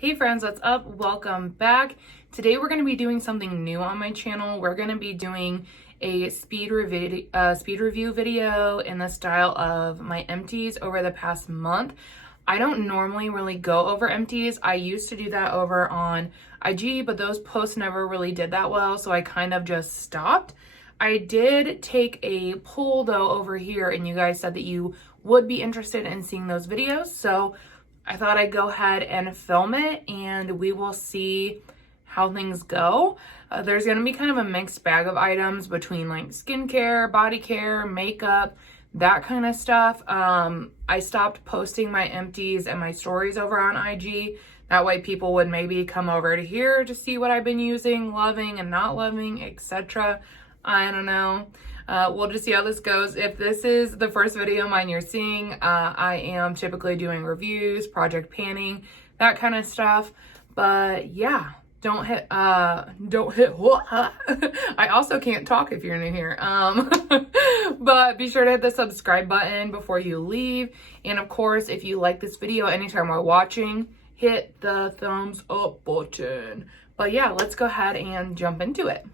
Hey friends, what's up? Welcome back. Today we're going to be doing something new on my channel. We're going to be doing a speed review video in the style of my empties over the past month. I don't normally really go over empties. I used to do that over on IG, but those posts never really did that well, so I kind of just stopped. I did take a poll though over here, and you guys said that you would be interested in seeing those videos, so I thought I'd go ahead and film it and we will see how things go. There's going to be kind of a mixed bag of items between like skincare, body care, makeup, that kind of stuff. I stopped posting my empties and my stories over on IG. That way people would maybe come over to here to see what I've been using, loving and not loving, etc. I don't know. We'll just see how this goes. If this is the first video of mine you're seeing, I am typically doing reviews, project panning, that kind of stuff. But yeah, don't hit I also can't talk if you're new here. But be sure to hit the subscribe button before you leave. And of course, if you like this video anytime while watching, hit the thumbs up button. But yeah, let's go ahead and jump into it.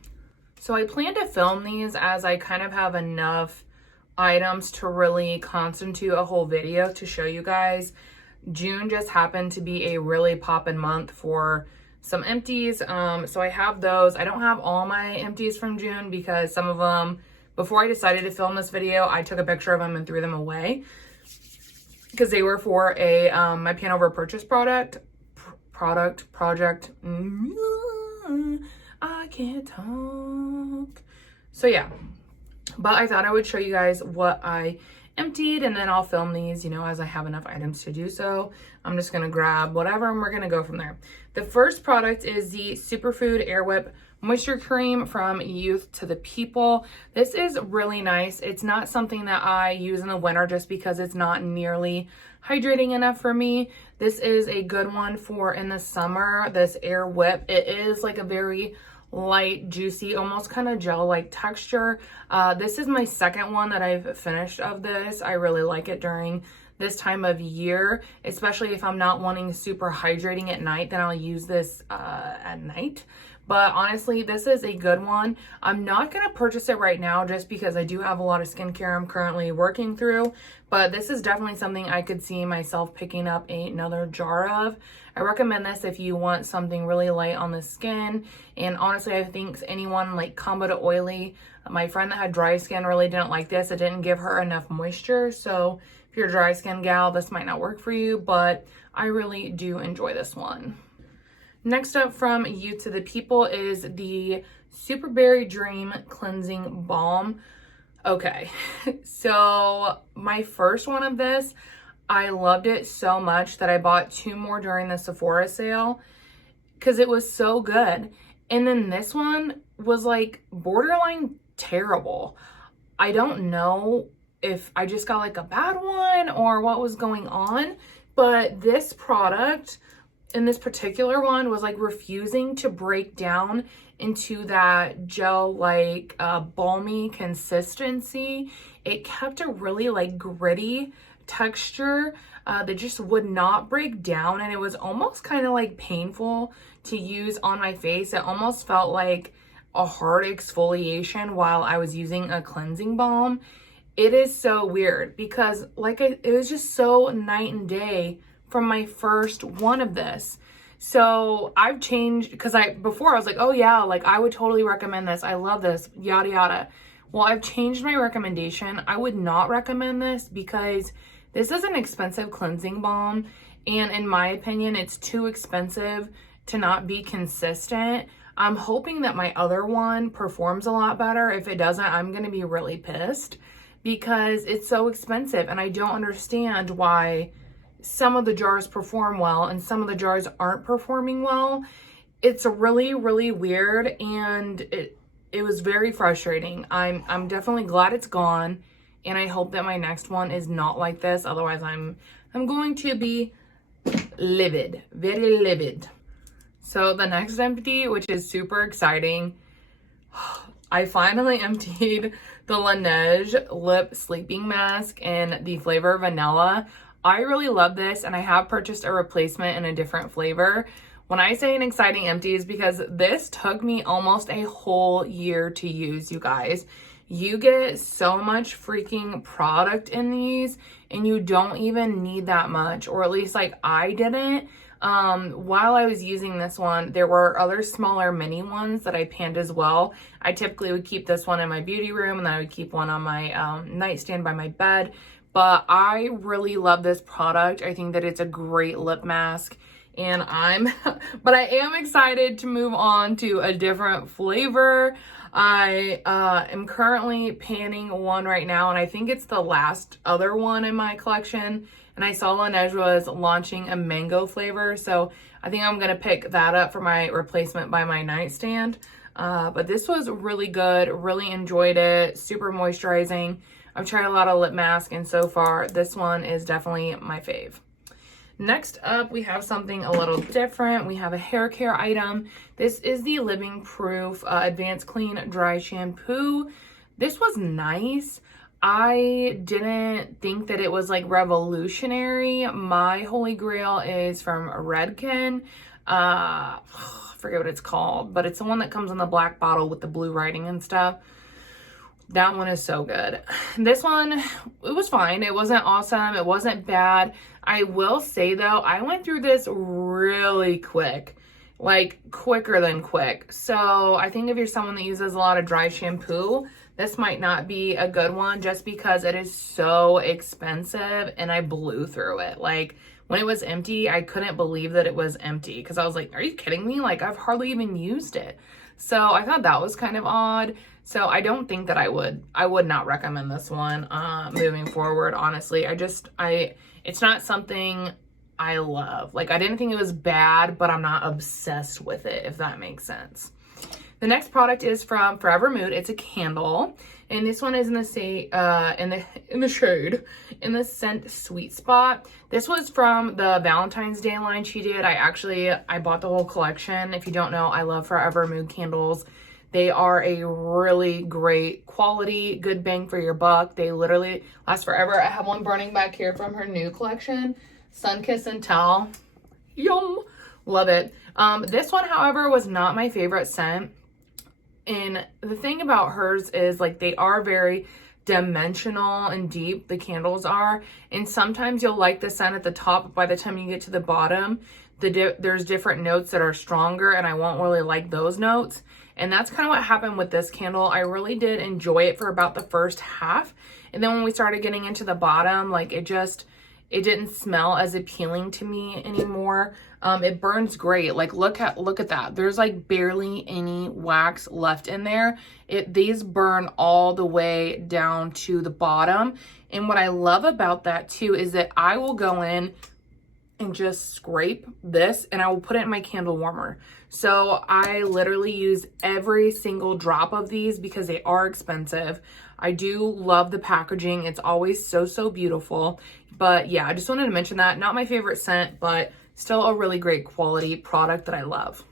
So I plan to film these as I kind of have enough items to really constitute a whole video to show you guys. June just happened to be a really poppin' month for some empties. So I have those. I don't have all my empties from June because some of them, before I decided to film this video, I took a picture of them and threw them away because they were for a my Pan Over Purchase project. I can't talk. So yeah, but I thought I would show you guys what I emptied and then I'll film these, as I have enough items to do so. I'm just gonna grab whatever and we're gonna go from there. The first product is the Superfood Air Whip Moisture Cream from Youth to the People. This is really nice. It's not something that I use in the winter just because it's not nearly hydrating enough for me. This is a good one for in the summer, this Air Whip. It is like a very light, juicy, almost kind of gel-like texture. This is my second one that I've finished of this. I really like it during this time of year, especially if I'm not wanting super hydrating at night, then I'll use this at night. But honestly, this is a good one. I'm not going to purchase it right now just because I do have a lot of skincare I'm currently working through. But this is definitely something I could see myself picking up another jar of. I recommend this if you want something really light on the skin. And honestly, I think anyone like combo to oily, my friend that had dry skin really didn't like this. It didn't give her enough moisture. So if you're a dry skin gal, this might not work for you. But I really do enjoy this one. Next up from Youth to the People is the Super Berry Dream Cleansing Balm. Okay, so my first one of this, I loved it so much that I bought 2 more during the Sephora sale because it was so good. And then this one was like borderline terrible. I don't know if I just got like a bad one or what was going on, but this product in this particular one was like refusing to break down into that gel like balmy consistency. It kept a really like gritty texture that just would not break down, and it was almost kind of like painful to use on my face. It almost felt like a hard exfoliation while I was using a cleansing balm. It is so weird because it was just so night and day from my first one of this. So I've changed because before I was like, oh yeah, like I would totally recommend this. I love this, yada yada. Well, I've changed my recommendation. I would not recommend this because this is an expensive cleansing balm. And in my opinion, it's too expensive to not be consistent. I'm hoping that my other one performs a lot better. If it doesn't, I'm going to be really pissed because it's so expensive and I don't understand why some of the jars perform well and some of the jars aren't performing well. It's really, really weird and it was very frustrating. I'm definitely glad it's gone and I hope that my next one is not like this. Otherwise, I'm going to be livid, very livid. So the next empty, which is super exciting, I finally emptied the Laneige Lip Sleeping Mask in the flavor vanilla. I really love this, and I have purchased a replacement in a different flavor. When I say an exciting empty, is because this took me almost a whole year to use, you guys. You get so much freaking product in these, and you don't even need that much, or at least like I didn't. While I was using this one, there were other smaller mini ones that I panned as well. I typically would keep this one in my beauty room, and then I would keep one on my nightstand by my bed. But I really love this product. I think that it's a great lip mask. And but I am excited to move on to a different flavor. I am currently panning one right now, and I think it's the last other one in my collection. And I saw Laneige was launching a mango flavor, so I think I'm gonna pick that up for my replacement by my nightstand. But this was really good, really enjoyed it, super moisturizing. I've tried a lot of lip masks, and so far this one is definitely my fave. Next up, we have something a little different. We have a hair care item. This is the Living Proof Advanced Clean Dry Shampoo. This was nice. I didn't think that it was like revolutionary. My holy grail is from Redken. I forget what it's called, but it's the one that comes in the black bottle with the blue writing and stuff. That one is so good. This one, it was fine. It wasn't awesome. It wasn't bad. I will say though, I went through this really quick, like quicker than quick. So I think if you're someone that uses a lot of dry shampoo, this might not be a good one just because it is so expensive, and I blew through it. Like when it was empty, I couldn't believe that it was empty because I was like, are you kidding me? Like I've hardly even used it. So I thought that was kind of odd. So I don't think that I would not recommend this one moving forward, honestly. It's not something I love. Like I didn't think it was bad, but I'm not obsessed with it, if that makes sense. The next product is from Forever Mood. It's a candle, and this one is in the shade, in the scent Sweet Spot. This was from the Valentine's Day line she did. I bought the whole collection. If you don't know, I love Forever Mood candles. They are a really great quality, good bang for your buck. They literally last forever. I have one burning back here from her new collection, Sunkiss and Tell. Yum, love it. This one, however, was not my favorite scent. And the thing about hers is like they are very dimensional and deep, the candles are. And sometimes you'll like the scent at the top, but by the time you get to the bottom, there's different notes that are stronger, and I won't really like those notes. And that's kind of what happened with this candle. I really did enjoy it for about the first half. And then when we started getting into the bottom, like it didn't smell as appealing to me anymore. It burns great. Like look at that. There's like barely any wax left in there. These burn all the way down to the bottom. And what I love about that too is that I will go in and just scrape this, and I will put it in my candle warmer. So I literally use every single drop of these because they are expensive. I do love the packaging. It's always so beautiful. But yeah, I just wanted to mention that. Not my favorite scent, but still a really great quality product that I love.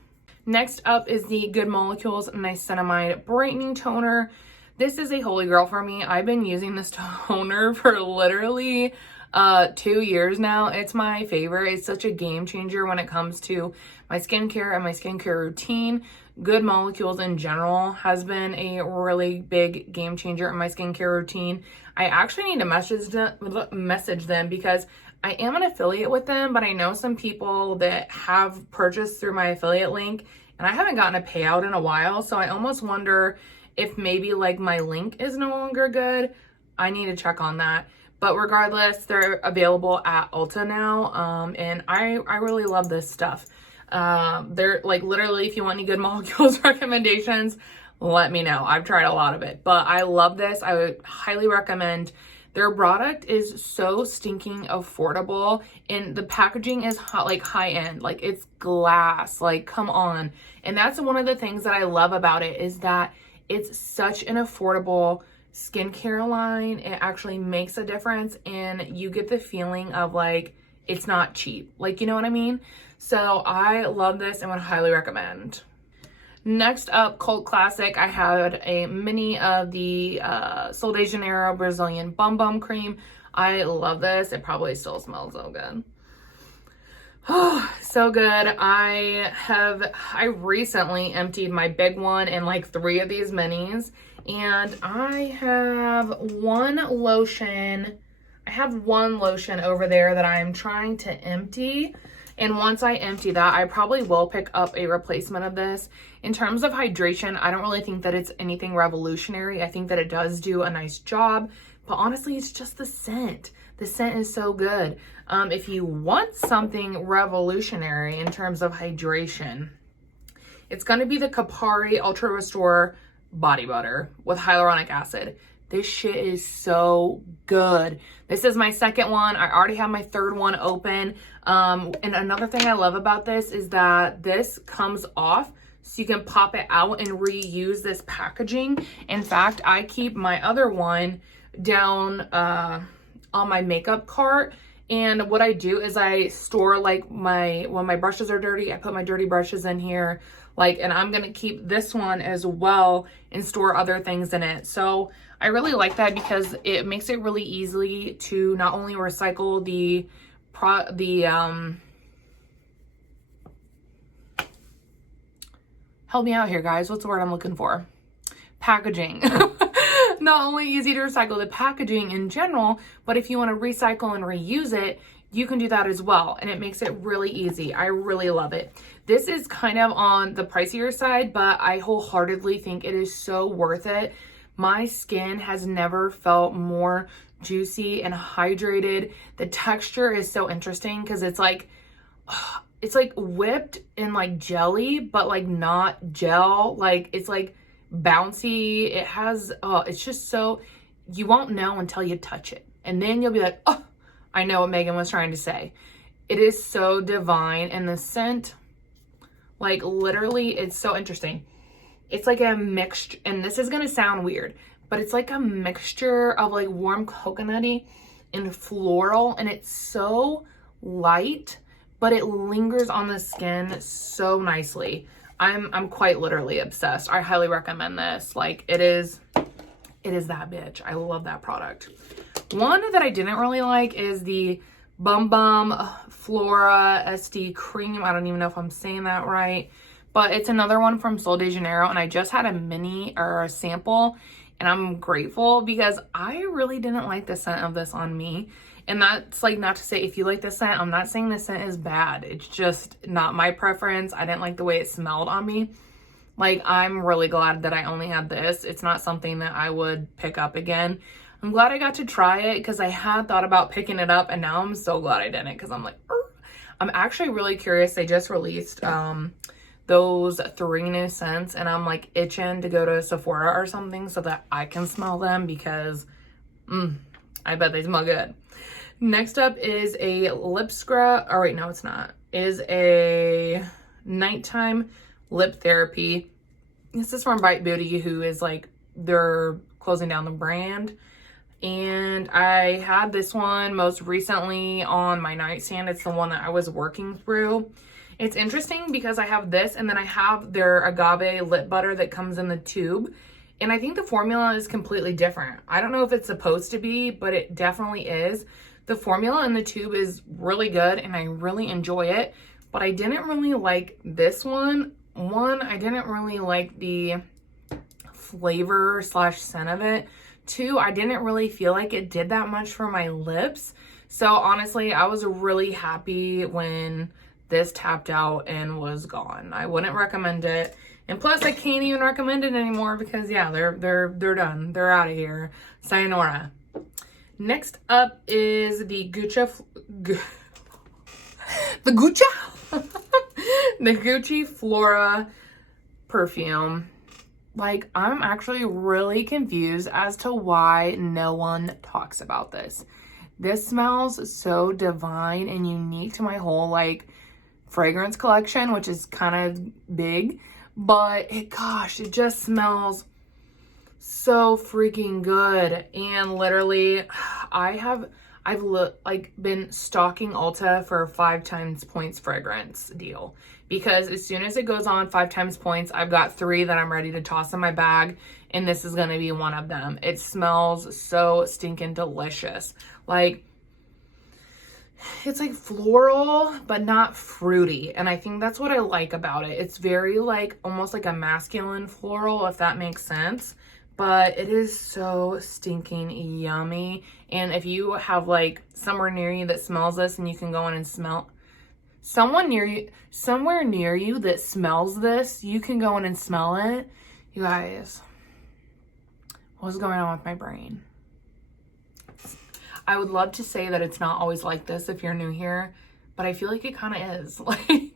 Next up is the Good Molecules Niacinamide Brightening Toner. This is a holy grail for me. I've been using this toner for literally 2 years now. It's my favorite. It's such a game changer when it comes to my skincare and my skincare routine. Good Molecules in general has been a really big game changer in my skincare routine. I actually need to message them because I am an affiliate with them, but I know some people that have purchased through my affiliate link, and I haven't gotten a payout in a while. So I almost wonder if maybe like my link is no longer good. I need to check on that. But regardless, they're available at Ulta now, and I really love this stuff. They're like literally, if you want any Good Molecules recommendations, let me know. I've tried a lot of it, but I love this. I would highly recommend. Their product is so stinking affordable, and the packaging is high end. Like it's glass. Like come on, and that's one of the things that I love about it is that it's such an affordable skincare line. It actually makes a difference, and you get the feeling of like it's not cheap, like, you know what I mean? So I love this and would highly recommend. Next up, cult classic, I had a mini of the Sol de Janeiro Brazilian Bum Bum Cream. I love this. It probably still smells so good. Oh, so good. I recently emptied my big one and like 3 of these minis, and I have one lotion. I have one lotion over there that I'm trying to empty. And once I empty that, I probably will pick up a replacement of this. In terms of hydration, I don't really think that it's anything revolutionary. I think that it does do a nice job, but honestly, it's just the scent. The scent is so good. If you want something revolutionary in terms of hydration, it's going to be the Kapari Ultra Restore Body Butter with hyaluronic acid. This shit is so good. This is my second one. I already have my third one open. And another thing I love about this is that this comes off, so you can pop it out and reuse this packaging. In fact, I keep my other one down on my makeup cart. And what I do is I store like when my brushes are dirty, I put my dirty brushes in here. And I'm going to keep this one as well and store other things in it. So I really like that because it makes it really easy to not only recycle help me out here, guys. What's the word I'm looking for? Packaging. Not only easy to recycle the packaging in general, but if you want to recycle and reuse it, you can do that as well. And it makes it really easy. I really love it. This is kind of on the pricier side, but I wholeheartedly think it is so worth it. My skin has never felt more juicy and hydrated. The texture is so interesting because it's like whipped in like jelly, but like not gel. Like it's like bouncy. It has, it's just so, you won't know until you touch it. And then you'll be like, oh, I know what Megan was trying to say. It is so divine. And the scent, like literally, it's so interesting. It's like a mixture, and this is going to sound weird, but it's like a mixture of like warm coconutty and floral. And it's so light, but it lingers on the skin so nicely. I'm quite literally obsessed. I highly recommend this. Like it is that bitch. I love that product. One that I didn't really like is the Bum Bum Flora SD Cream. I don't even know if I'm saying that right, but it's another one from Sol de Janeiro, and I just had a mini or a sample, and I'm grateful because I really didn't like the scent of this on me. And that's like not to say if you like the scent, I'm not saying the scent is bad. It's just not my preference. I didn't like the way it smelled on me. Like, I'm really glad that I only had this. It's not something that I would pick up again. I'm glad I got to try it because I had thought about picking it up, and now I'm so glad I didn't because I'm like, I'm actually really curious. They just released those 3 new scents, and I'm like itching to go to Sephora or something so that I can smell them because I bet they smell good. Next up is a lip scrub. Oh, wait, no, it's not. Is a nighttime lip therapy. This is from Bite Beauty, who is like, they're closing down the brand. And I had this one most recently on my nightstand. It's the one that I was working through. It's interesting because I have this, and then I have their agave lip butter that comes in the tube. And I think the formula is completely different. I don't know if it's supposed to be, but it definitely is. The formula in the tube is really good, and I really enjoy it. But I didn't really like this one. I didn't really like the flavor / scent of it. 2, I didn't really feel like it did that much for my lips. So honestly, I was really happy when this tapped out and was gone. I wouldn't recommend it. And plus, I can't even recommend it anymore because, yeah, they're done. They're out of here. Sayonara. Next up is the the Gucci Flora perfume. Like, I'm actually really confused as to why no one talks about this. This smells so divine and unique to my whole, like, fragrance collection, which is kind of big. But, gosh, it just smells so freaking good. And literally, I I've been stalking Ulta for 5 times points fragrance deal, because as soon as it goes on 5 times points, I've got 3 that I'm ready to toss in my bag, and this is gonna be one of them. It smells so stinking delicious. Like, it's like floral, but not fruity. And I think that's what I like about it. It's very like, almost like a masculine floral, if that makes sense. But it is so stinking yummy. And if you have like somewhere near you that smells this, and you can go in and smell, somewhere near you that smells this, you can go in and smell it. You guys, what's going on with my brain? I would love to say that it's not always like this if you're new here, but I feel like it kind of is. Like,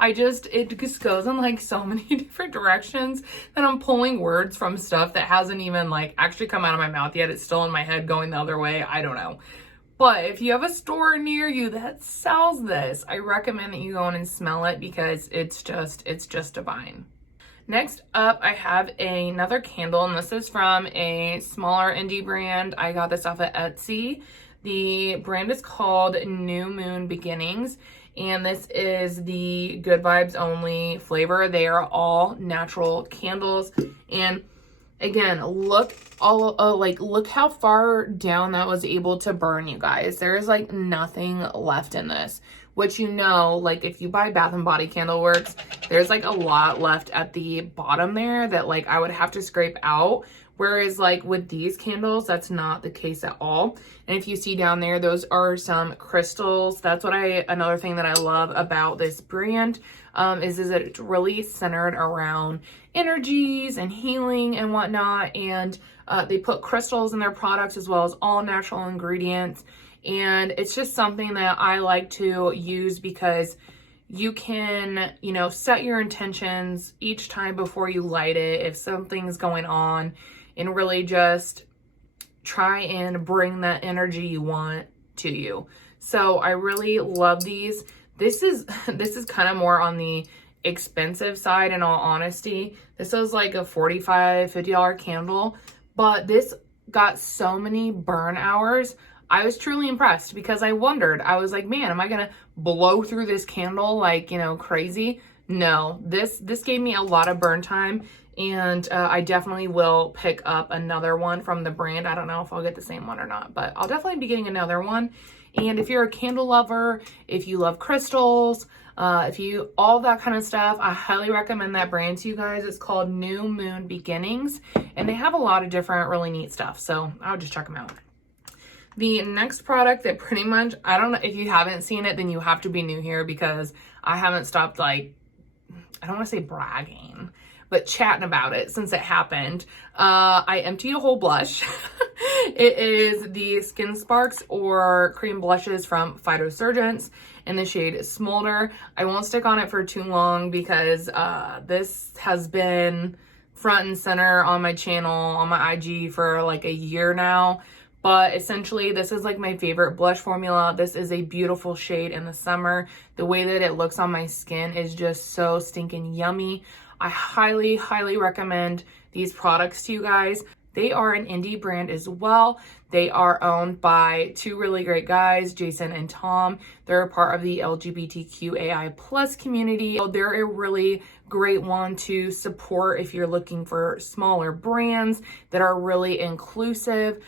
it just goes in like so many different directions, and I'm pulling words from stuff that hasn't even like actually come out of my mouth yet. It's still in my head going the other way. I don't know. But if you have a store near you that sells this, I recommend that you go in and smell it, because it's just divine. Next up, I have another candle, and this is from a smaller indie brand. I got this off of Etsy. The brand is called New Moon Beginnings, and this is the Good Vibes Only flavor. They are all natural candles, and again, look how far down that was able to burn, you guys. There is like nothing left in this. Which, you know, like if you buy Bath & Body Candle Works, there's like a lot left at the bottom there that like I would have to scrape out. Whereas like with these candles, that's not the case at all. And if you see down there, those are some crystals. That's what another thing that I love about this brand is that it's really centered around energies and healing and whatnot. And they put crystals in their products as well as all natural ingredients. And it's just something that I like to use, because you can, you know, set your intentions each time before you light it if something's going on, and really just try and bring that energy you want to you. So I really love these. This is kind of more on the expensive side, in all honesty. This was like a $45, $50 candle, but this got so many burn hours. I was truly impressed, because I wondered, I was like, man, am I gonna blow through this candle like, you know, crazy? No, this gave me a lot of burn time, and I definitely will pick up another one from the brand. I don't know if I'll get the same one or not, but I'll definitely be getting another one. And if you're a candle lover, if you love crystals, all that kind of stuff, I highly recommend that brand to you guys. It's called New Moon Beginnings, and they have a lot of different really neat stuff, so I would just check them out. The next product that pretty much, I don't know, if you haven't seen it, then you have to be new here, because I haven't stopped, like, I don't want to say bragging, but chatting about it since it happened. I emptied a whole blush. It is the Skin Sparks or Cream Blushes from Phytosurgence in the shade Smolder. I won't stick on it for too long, because this has been front and center on my channel, on my IG for like a year now. But essentially, this is like my favorite blush formula. This is a beautiful shade in the summer. The way that it looks on my skin is just so stinking yummy. I highly, highly recommend these products to you guys. They are an indie brand as well. They are owned by 2 really great guys, Jason and Tom. They're a part of the LGBTQAI+ community. So they're a really great one to support if you're looking for smaller brands that are really inclusive.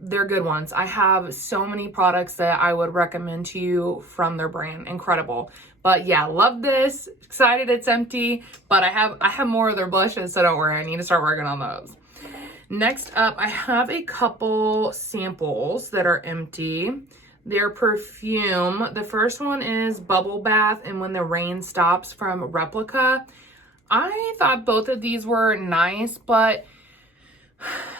They're good ones. I have so many products that I would recommend to you from their brand. Incredible. But yeah, love this. Excited it's empty, but I have more of their blushes, so don't worry. I need to start working on those. Next up, I have a couple samples that are empty. They're perfume. The first one is Bubble Bath and When the Rain Stops from Replica. I thought both of these were nice, but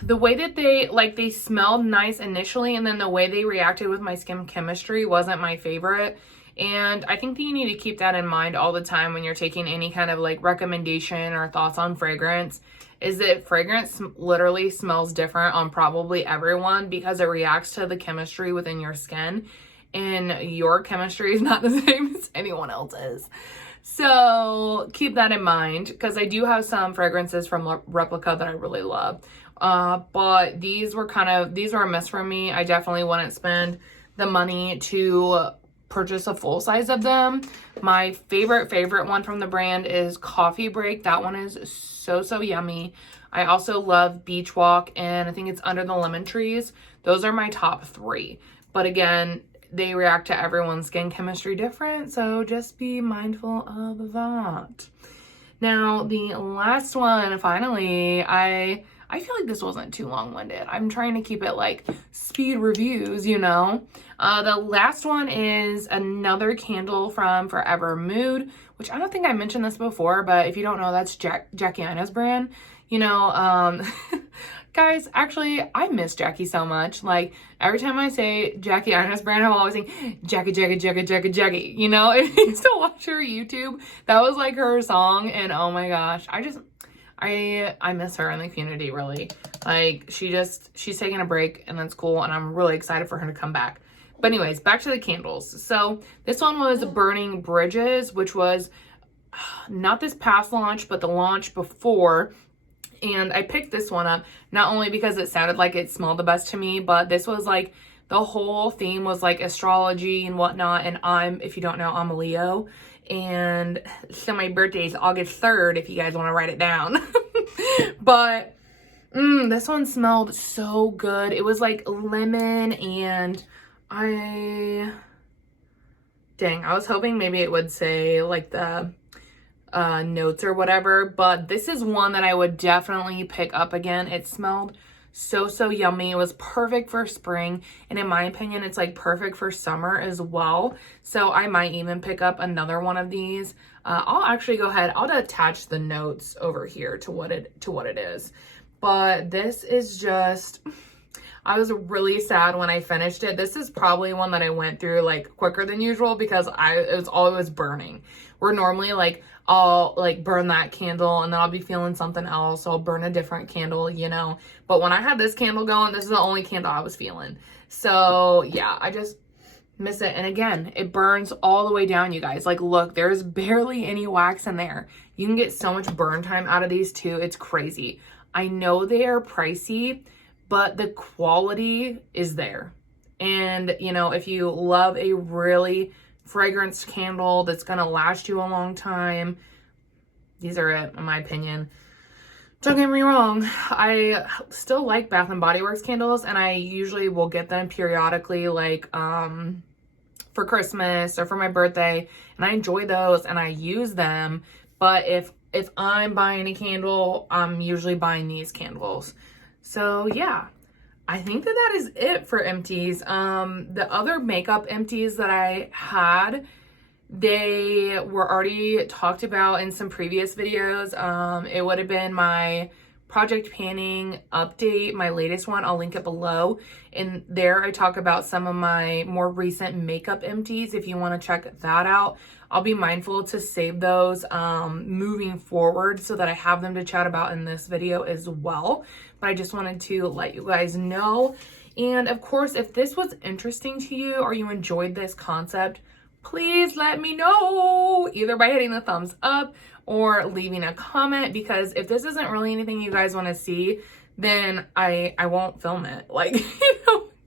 the way that they smelled nice initially, and then the way they reacted with my skin chemistry wasn't my favorite. And I think that you need to keep that in mind all the time when you're taking any kind of like recommendation or thoughts on fragrance, is that fragrance literally smells different on probably everyone, because it reacts to the chemistry within your skin, and your chemistry is not the same as anyone else's. So keep that in mind, because I do have some fragrances from Replica that I really love. But these were a miss for me. I definitely wouldn't spend the money to purchase a full size of them. My favorite one from the brand is Coffee Break. That one is so yummy. I also love Beach Walk, and I think it's Under the Lemon Trees. Those are my top 3. But again, they react to everyone's skin chemistry different, so just be mindful of that. Now, the last one, finally, I feel like this wasn't too long-winded. I'm trying to keep it like speed reviews, you know. The last one is another candle from Forever Mood, which I don't think I mentioned this before, but if you don't know, that's Jackie Aina's brand. You know, guys, actually, I miss Jackie so much. Like, every time I say Jackie Aina's brand, I'm always saying, Jackie. You know, if you used to watch her YouTube, that was like her song, and oh my gosh, I miss her in the community, really. Like, she's taking a break, and that's cool, and I'm really excited for her to come back. But anyways, back to the candles. So this one was Burning Bridges, which was not this past launch, but the launch before. And I picked this one up not only because it sounded like it smelled the best to me, but this was like, the whole theme was like astrology and whatnot. And if you don't know, I'm a Leo. And so my birthday is August 3rd, if you guys want to write it down. But this one smelled so good. It was like lemon, and I was hoping maybe it would say like the notes or whatever, but this is one that I would definitely pick up again. It smelled so yummy. It was perfect for spring, and in my opinion, it's like perfect for summer as well. So I might even pick up another one of these. I'll actually go ahead, I'll attach the notes over here to what it is. But this is just, I was really sad when I finished it. This is probably one that I went through like quicker than usual because it was always burning. We're normally like, I'll like burn that candle and then I'll be feeling something else. So I'll burn a different candle, you know. But when I had this candle going, this is the only candle I was feeling. So yeah, I just miss it. And again, it burns all the way down, you guys. Like, look, there's barely any wax in there. You can get so much burn time out of these too. It's crazy. I know they are pricey, but the quality is there. And, you know, if you love a really fragrance candle that's gonna last you a long time, these are it, in my opinion. Don't get me wrong, I still like Bath and Body Works candles, and I usually will get them periodically, like for Christmas or for my birthday, and I enjoy those and I use them. But if I'm buying a candle, I'm usually buying these candles. So yeah, I think that is it for empties. The other makeup empties that I had, they were already talked about in some previous videos. It would have been my Project Panning update, my latest one. I'll link it below. And there I talk about some of my more recent makeup empties if you want to check that out. I'll be mindful to save those moving forward so that I have them to chat about in this video as well. But I just wanted to let you guys know. And of course, if this was interesting to you or you enjoyed this concept, please let me know either by hitting the thumbs up or leaving a comment, because if this isn't really anything you guys want to see, then I won't film it. Like,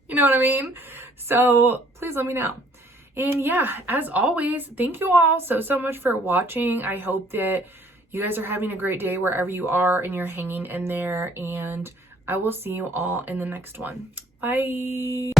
you know what I mean? So please let me know. And yeah, as always, thank you all so much for watching. I hope that you guys are having a great day wherever you are and you're hanging in there. And I will see you all in the next one. Bye.